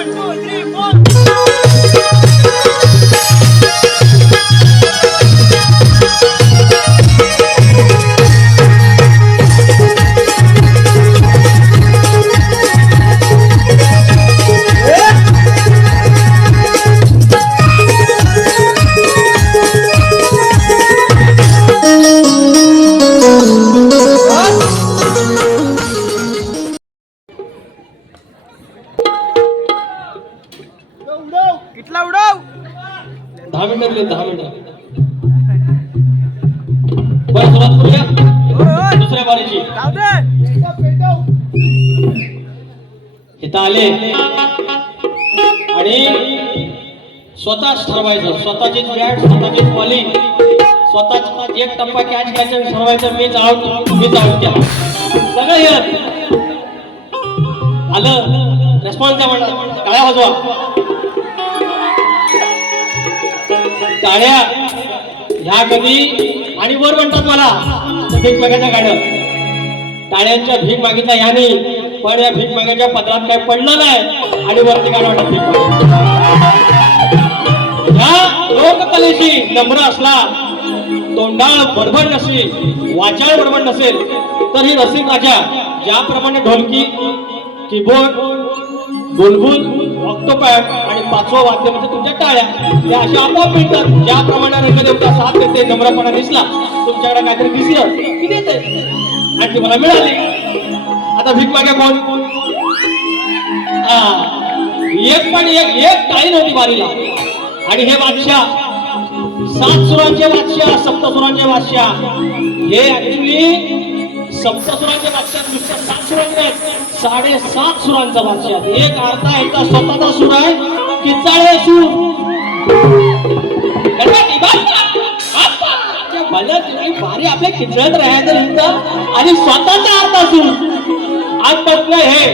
One, two, three, कितला उडव दहा मिनिटं दिले दहा मिनिटं. बरं सुरुवात करूया? दुसऱ्या बारीची इथं आले. आणि स्वतःच ठरवायचं. स्वतःचीच बॅट स्वतःचीच बॉलिंग स्वतःच एक टप्पा कॅच घ्यायचं ठरवायचं मीच आउट मीच आउट द्या. सगळं हे आलं. रेस्पॉन्स द्या म्हणा टाळ्या वाजवा. टाळ्या ह्या कधी? आणि वर म्हणतात मला भीक मागायच्या गाड्या टाळ्यांच्या भीक मागितल्या ह्याने पण या भीक मागायच्या पत्रात काही पडलं नाही आणि वरती गाडा वाटत भीक ह्या लोककलेशी नम्र असला तोंडाळ बडबड नसेल वाचाळ बडबड नसेल तर ही रसिकाच्या ज्याप्रमाणे ढोलकी कीबोर्ड बुलबुल ऑक्टोपॅड आणि पाचवं वाद्य म्हणजे तुमच्या टाळ्या. या अशा आपोआप मिळतात. ज्याप्रमाणे रंगदेवता साथ देते नम्रपणा दिसला तुमच्याकडे काहीतरी दिसलं की देते आणि तुम्हाला मिळाली. आता भीक मागे कोण? हा. एक पण एक एक टाळी नव्हती बारीला आणि हे बादशाह सात सुरांचे बादशाह सप्तसुरांचे बादशाह. हे ऍक्च्युली सप्तसुरांचे बादशाह नुसतं सात सुरांचे आहेत. साडेसात सुरांचा बादशाह एक अर्धा याचा स्वतःचा सुर आहे. किचाळे सूर. भल्या भारी आपल्या खिचळत राहायचं इथं आणि स्वतःचा अर्धा सूर. आजपासून हे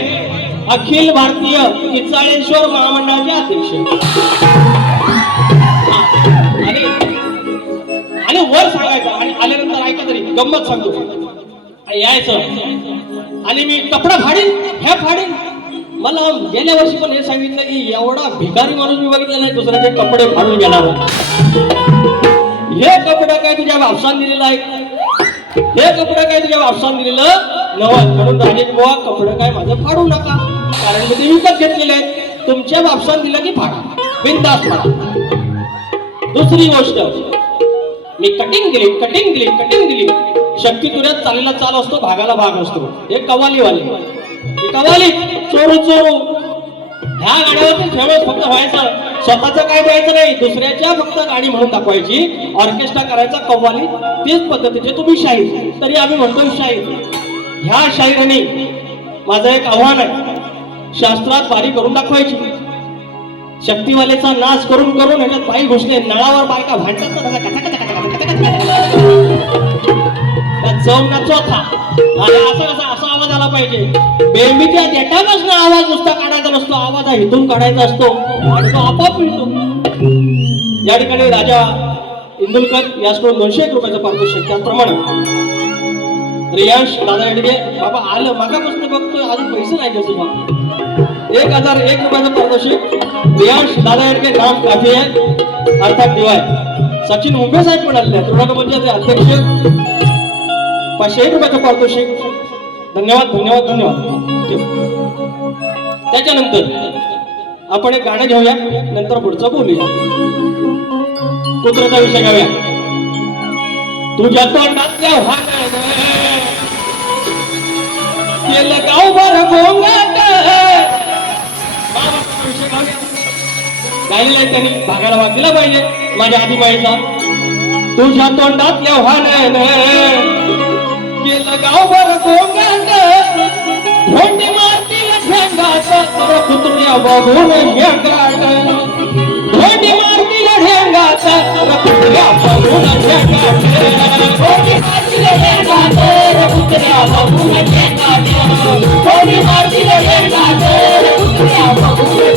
अखिल भारतीय किचाळेश्वर महामंडळाचे अध्यक्ष. आणि वर सांगायचं. आणि आल्यानंतर ऐका तरी गंमत सांगतो. यायचं. आणि मी कपडा फाडीन ह्या फाडीन. मला गेल्या वर्षी पण हे सांगितलं की एवढा भिकारी माणूस मी बघितला नाही दुसऱ्याचे कपडे फाडून गेला. हे कपडा काय तुझ्या वापसान दिलेलं आहे? हे कपडं काय तुझ्या वापसान दिलेलं? नवं म्हणून राजेश बुवा कपडे काय माझं फाडू नका. कारण मी ते विकत घेतलेले आहेत. तुमच्या वापसान दिलं की फाडा. बिनधास्त फाडा. दुसरी गोष्ट मी कटिंग दिली कटिंग दिली कटिंग दिली शक्ती तुऱ्यात चाललेला चाल असतो भागाला भाग असतो. हे कवालीवाले हे कवाली चोरू चोरू. ह्या गाड्यावरती फेमस फक्त व्हायचं. स्वतःचं काय द्यायचं नाही दुसऱ्याच्या फक्त गाणी म्हणून दाखवायची. ऑर्केस्ट्रा करायचा कव्वाली. तेच पद्धतीचे तुम्ही शाहीर. तरी आम्ही म्हणतो शाहीर. ह्या शाहिराने माझं एक आव्हान आहे. शास्त्रात बारी करून दाखवायची. शक्तीवालेचा नाच करून करून ह्याच्यात बाई घुसले नळावर बायका भांडतात ना तसा ना चौथा. आणि असा असा आवाज आला पाहिजे. बेंबीच्या देठापासून आवाज नुसता काढायचा नसतो आवाज हा इथून काढायचा असतो. आणि तो आपोआप मिळतो. या ठिकाणी राजा इंदुलकर याचकडून दोनशे एक रुपयाचं पारितोषिक त्याचप्रमाणे रियांश दादा येडगे बाबा आलं मागापासून बघतोय अजून पैसे नाही त्याचं एक हजार एक रुपयाचं पारितोषिक रियांश दादा येडके ग्राम काफी आहे. अर्थात दिवाय. सचिन मुंबे साहेब पण आले तृणमूल पंचायतचे अध्यक्ष. पाचशे एक रुपयाचं पारितोषिक धन्यवाद धन्यवाद धन्यवाद. त्याच्यानंतर आपण एक गाणं घेऊया. नंतर पुढचं बोलूया. कुत्र्याचा विषय घेऊया. तुझ्या तोंडातल्या वाहनानं केलं गावभर गोंगाट. गायलेलं आहे त्यांनी भागाला भाग दिला पाहिजे. माझ्या आजीबाईचा. तुझ्या तोंडात वाहनानं केलं गावभर गोंगाट. भोंडी ढेंगाट तर बघून ढेंगाट. भोंडी मारतील ढेंगाट तर बघून ढेंगाट. भोंडी मारतील ढेंगाट तर बघून ढेंगाट. भोंडी मारतील ढेंगाट तर बघून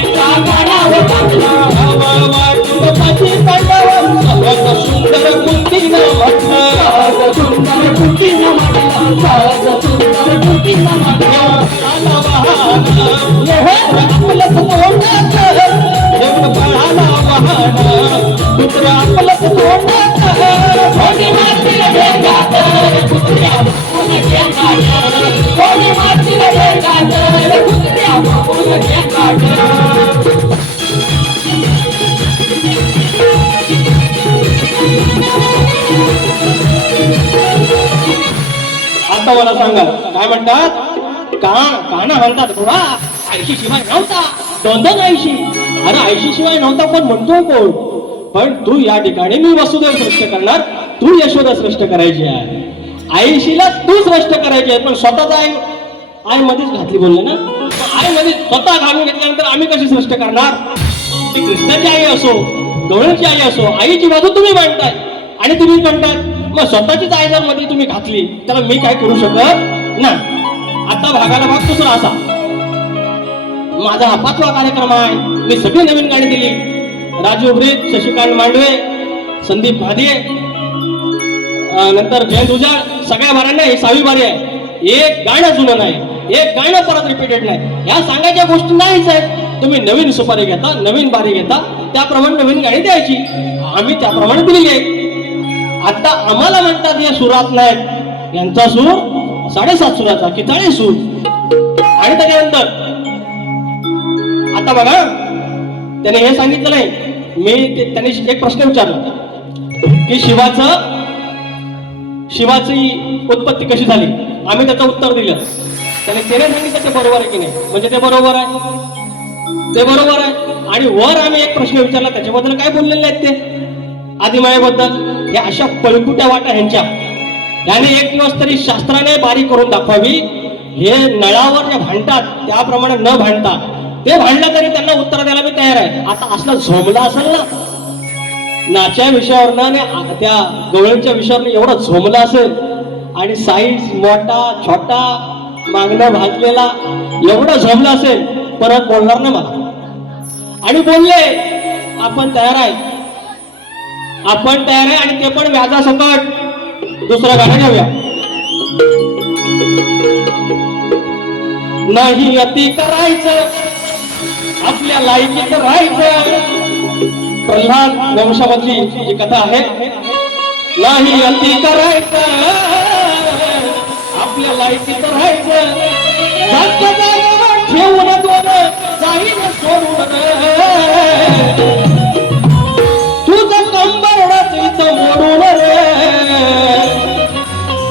आता मला सांगा काय म्हणतात? का काना म्हणतात थोडा? आयशी शिवाय नव्हता. दोन दोन आयशी अरे आयशी शिवाय नव्हता पण म्हणतो कोण? पण तू या ठिकाणी मी वसुदेव श्रेष्ठ करणार. तू यशोदा श्रेष्ठ करायची आहे. आईशीला तू सृष्ट करायची आहे पण स्वतःच आई आई मध्येच घातली बोलले ना? आई मध्ये स्वतः घालून घेतल्यानंतर आम्ही कशी सृष्ट करणार? ती कृष्णाची आई असो डोळ्याची आई असो आईची बाजू तुम्ही मांडताय आणि तुम्ही म्हणताय मग स्वतःचीच आई जर मध्ये तुम्ही घातली त्याला मी काय करू शकत ना आता भागाला भाग दुसरा असा. माझा हा पाचवा कार्यक्रम आहे. मी सगळी नवीन गाणी दिली. राजू ब्रीत शशिकांत मांडवे संदीप भादिये नंतर जयंत तुझ्या सगळ्या भाऱ्यांना हे सहावी बारी आहे. एक गाणं जुनं नाही एक गाणं परत रिपीटेड नाही. ह्या सांगायच्या गोष्टी नाहीच आहेत. तुम्ही नवीन सुपारी घेता नवीन बारी घेता त्याप्रमाणे नवीन गाणी द्यायची. आम्ही त्याप्रमाणे दिलेली आहे. आता आम्हाला म्हणतात हे सुरात नाही यांचा सूर साडेसात सुराचा की चाळीस सूर. आणि त्याच्यानंतर आता बघा त्याने हे सांगितलं नाही. मी ते- त्यांनी एक प्रश्न विचारला की शिवाचं शिवाची उत्पत्ती कशी झाली? आम्ही त्याचं उत्तर दिलं. त्याने त्याने सांगितलं ते बरोबर आहे की नाही? म्हणजे ते बरोबर आहे? ते बरोबर आहे? आणि वर आम्ही एक प्रश्न विचारला त्याच्याबद्दल काय बोललेले आहेत ते? आदिमायेबद्दल हे अशा पळकुट्या वाटा ह्यांच्या. याने एक दिवस तरी शास्त्राने बारी करून दाखवावी. हे नळावर जे भांडतात त्याप्रमाणे न भांडता. ते भांडलं तरी त्यांना उत्तर द्यायला मी तयार आहे. आता असलं झोमला असेल ना नाच्या विषयावरनं आणि त्या गवळणच्या विषयावरनं एवढं झोमलं असेल आणि साईज मोठा छोटा मागणं भाजलेला एवढं झोमलं असेल परत बोलणार ना मला. आणि बोलले आपण तयार आहे. आपण तयार आहे आणि ते पण व्याजासकट. दुसरं गाणं घेऊया. नाही अति करायचं आपल्या लायकीत राहायचं. प्रल्हाद वंशामधली जी कथा आहे नाही अति करायचं. आपल्या लायकीत राहायचं. ठेवून दोन जाईन सोडून तुझं कंबरडाच इथं मोडून रे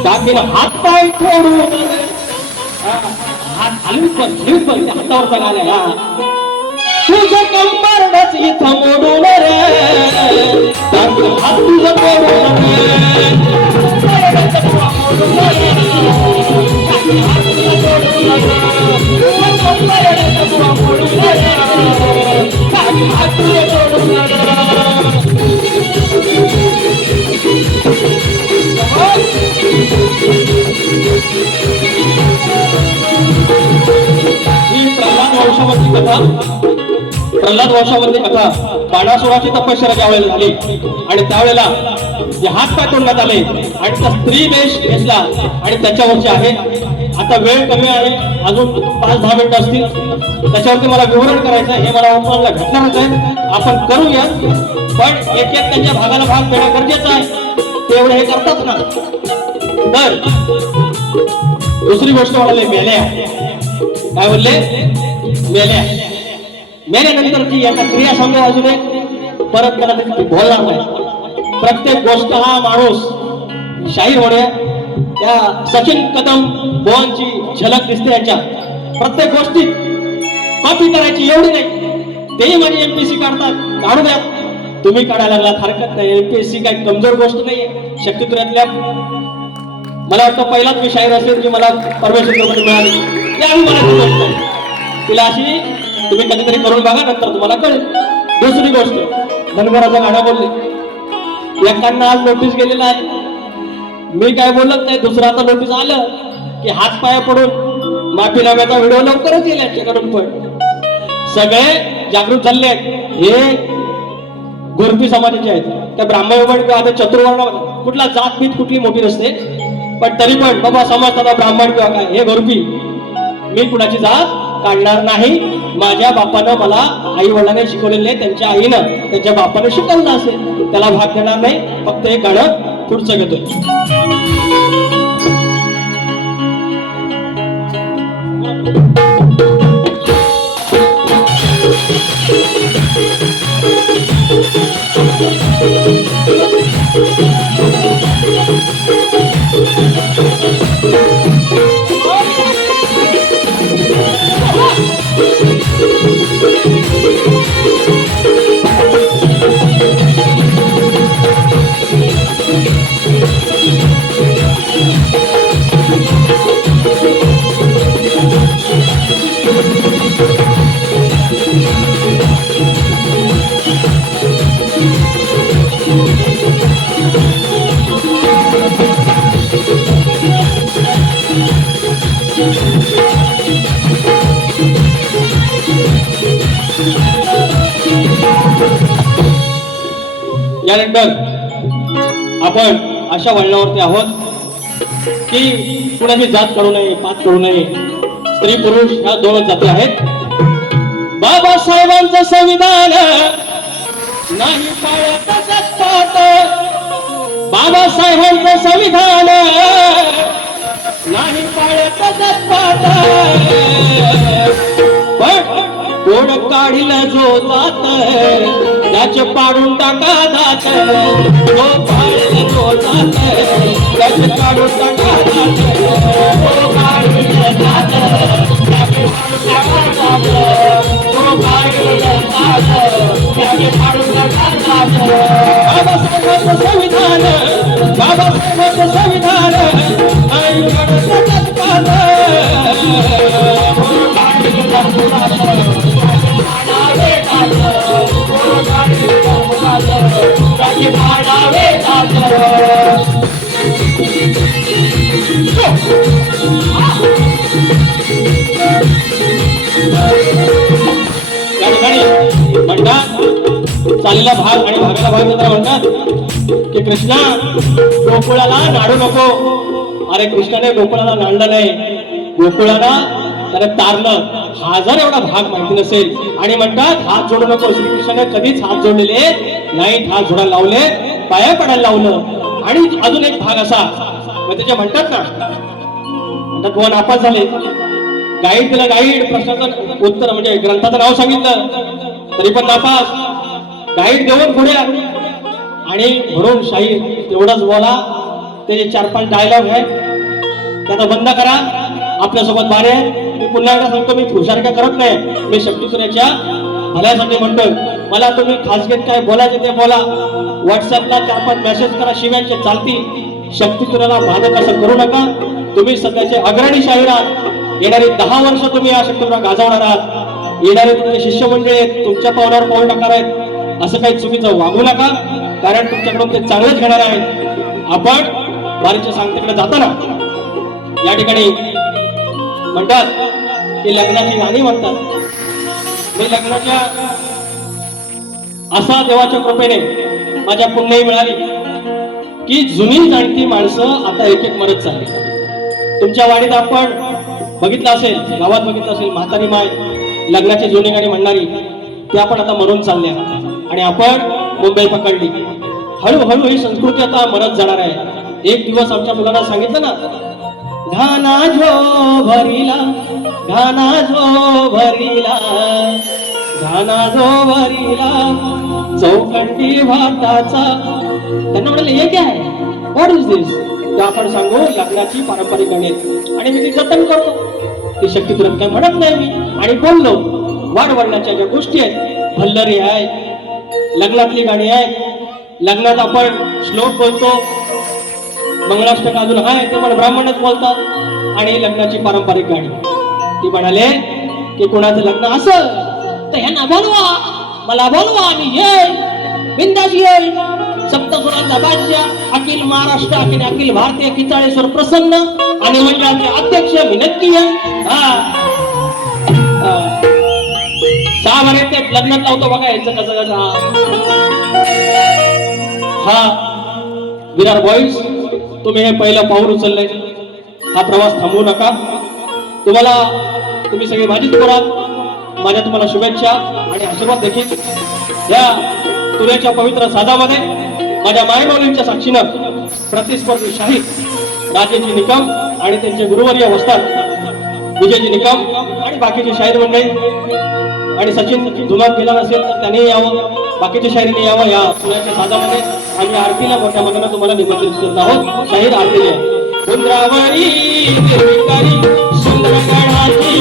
टाकीन हात पाय फोडून हा, हात हलवी पण हलवी पण हातावर हातावरचा तुझं कंबरडाच इथं मोडून प्रल्हाद वर्षामध्ये कथा बाणासुराची तपश्चर्या त्यावेळेला झाली आणि त्यावेळेला जे हात पाय तोडण्यात आले आणि त्या स्त्री देश घेतला आणि त्याच्यावरची आहे. आता वेळ कमी आहे. अजून पाच दहा मिनिटं असतील. त्याच्यावरती मला विवरण करायचं आहे. हे मला ओपनला घटणारच आहे. आपण करूया. पण एक एक त्यांच्या भागाला भाग देणं गरजेचं आहे. तेवढं हे करतात ना. तर दुसरी गोष्ट म्हणाले मेल्या. काय बोलले? मेल्या. मेल्यानंतरची याचा क्रिया सांगू अजून एक परत मला त्याची बोलणार नाही. प्रत्येक गोष्ट हा माणूस शाहीर होणे त्या सचिन कदम बोहनची झलक दिसते यांच्या प्रत्येक गोष्टीत कॉपी करायची एवढी नाही. तेही माझी एमपीसी काढतात. काढू द्या. तुम्ही काढायला लागलात हरकत नाही. एमपीएससी काही कमजोर गोष्ट नाही शक्यतो यातल्या मला वाटतं पहिलाच मी शाहीर असेल की मला परमेश्वर मिळाली. ती मला गोष्ट तिला अशी तुम्ही कधीतरी करून बघा नंतर तुम्हाला कळेल. दुसरी गोष्ट धनगराचं गाणं बोलले. एकांना आज नोटीस गेलेला आहे मी काय बोलत नाही दुसरं आता नोटीस आलं की हात पाया पडून माफीनाम्याचा व्हिडिओ लवकरच येईल याच्याकडून पण. सगळे जागृत झाले हे गोरपी समाजाचे आहेत. त्या ब्राह्मण किंवा आता चतुर्वर्ण कुठला जात भीत कुठली मोठी नसते. पण तरी पण बाबा समाज आता ब्राह्मण किंवा काय हे गोरपी मी कुणाची जात काढणार नाही. माझ्या बापानं मला आई वडिलांनी शिकवलेले नाही, त्यांच्या आईनं त्यांच्या बापानं शिकवलं असेल. त्याला भाग देणार नाही. फक्त हे गाणं पुढचं घेतोय. यानंतर आपण अशा वळणावरती आहोत की कुणाची जात करू नये पात करू नये. स्त्री पुरुष ह्या दोनच जाती आहेत. बाबासाहेबांचं संविधान. नाही पाळत सत्तात बाबासाहेबांचं संविधान. नाही पाळत सत्तात पण कोण काढील जो जात त्याचे पाडून टाका जात. जो काढील जो जात त्याचे पाडून टाका जात. जो काढील जात त्याचे पाडून टाका जात. म्हणतात चाललेला भाग आणि भागाला भाग मित्र म्हणतात की कृष्णा गोकुळाला नाडू नको. अरे कृष्णाने गोकुळाला नाडलं नाही. गोकुळाला त्याने तारलं. हा जर एवढा भाग माहिती नसेल. आणि म्हणतात हात जोडू नको. श्रीकृष्णाने कधीच हात जोडलेले नाहीत. हात जोडायला लावले पाया पडायला लावलं. आणि अजून एक भाग असा. मग त्याचे म्हणतात ना म्हणतात बुवा नापास झाले. गाईड तिला गाईड प्रश्नाचं उत्तर म्हणजे ग्रंथाचं नाव सांगितलं. तरी पण नापास गाईड देऊन पुढे आणि म्हणून शाही तेवढंच बोला त्याचे चार पाच डायलॉग आहे त्याचा बंद करा. आपल्यासोबत बारे मी पुन्हा एकदा सांगतो मी हुशारक्या करत नाही. मी शक्तीसुनेच्या भल्यासाठी म्हणतोय. मला तुम्ही खासगीत काय बोलायचे ते बोला. व्हॉट्सअपला चार पाच मेसेज करा शिव्यांचे चालतील. शक्तीसुनेला बाधक असं करू नका. तुम्ही सध्याचे अग्रणी शाहीर आहात. येणारी दहा वर्ष तुम्ही या शक्तीला गाजवणार आहात. येणारे तुमचे शिष्यमंडळी आहेत तुमच्या पावलावर पाऊल टाकणार आहेत. असं काही चुकीचं वागू नका कारण तुमच्याकडून ते चांगलंच घेणार आहेत. आपण बारीच्या सांगतेकडे जाताना या ठिकाणी म्हणतात की लग्नाची गाणी म्हणतात. मी लग्नाच्या असा देवाच्या कृपेने माझ्या पुण्याही मिळाली की जुनी जाणती माणसं आता एक एक मरत चालली. तुमच्या वाडीत आपण बघितलं असेल गावात बघितलं असेल म्हातारी माय लग्नाची जुनी गाणी म्हणणारी ते आपण आता मरून चालल्या. आणि आपण मुंबई पकडली. हळूहळू ही संस्कृती आता मरत जाणार आहे. एक दिवस आमच्या मुलांना सांगितलं ना घाना झो भरिला घाना झो भरिला घाना झो भरिला चौकंडी भारताचा. त्यांना म्हणाले हे काय? व्हॉट इज दिस तर आपण सांगू लग्नाची पारंपरिक गाणी आहेत आणि मी ती जतन करतो. ती शक्ती तुरंत काय म्हणत नाही मी. आणि बोललो वाढ वळणाच्या ज्या गोष्टी आहेत भल्लरी आहे लग्नातली गाणी आहेत लग्नात आपण श्लोक बोलतो मंगळाष्टक अजून आहे ते पण ब्राह्मणच बोलतात आणि लग्नाची पारंपरिक गाणी. ती म्हणाले की कोणाचं लग्न असं तर ह्यांना बोलवा मला बोलवा मी येईल बिंदास येईल सप्तसुरांचा राज्य अखिल महाराष्ट्र अखिल अखिल भारतीय किचाळेश्वर प्रसन्न आणि मंडळाचे अध्यक्ष मी हा. सहा महिने ते लग्नात लावतो बघा याचं कसं कसं हा. हा. विरार बॉईज तुम्ही हे पहिलं पाऊल उचललंय. हा प्रवास थांबवू नका. तुम्हाला तुम्ही सगळे माझीच पोरात माझ्या तुम्हाला शुभेच्छा आणि आशीर्वाद देखील. या तुऱ्याच्या पवित्र साजामध्ये माझ्या मायमाऊलींच्या साक्षीनं प्रतिस्पर्धी शाहीर राजेजी निकम आणि त्यांचे गुरुवर्य वस्तात विजयजी निकम आणि बाकीचे शाहीर मंडळी आणि सचिन धुमाक केला नसेल तर त्यांनी यावं बाकीच्या शाहिरीने यावं. या पुण्याच्या साधामध्ये आम्ही आरतीला मोठ्या मनानं तुम्हाला निमंत्रित करत आहोत. शाहीर आरतीला सुंदरावरी सुंदर गणाची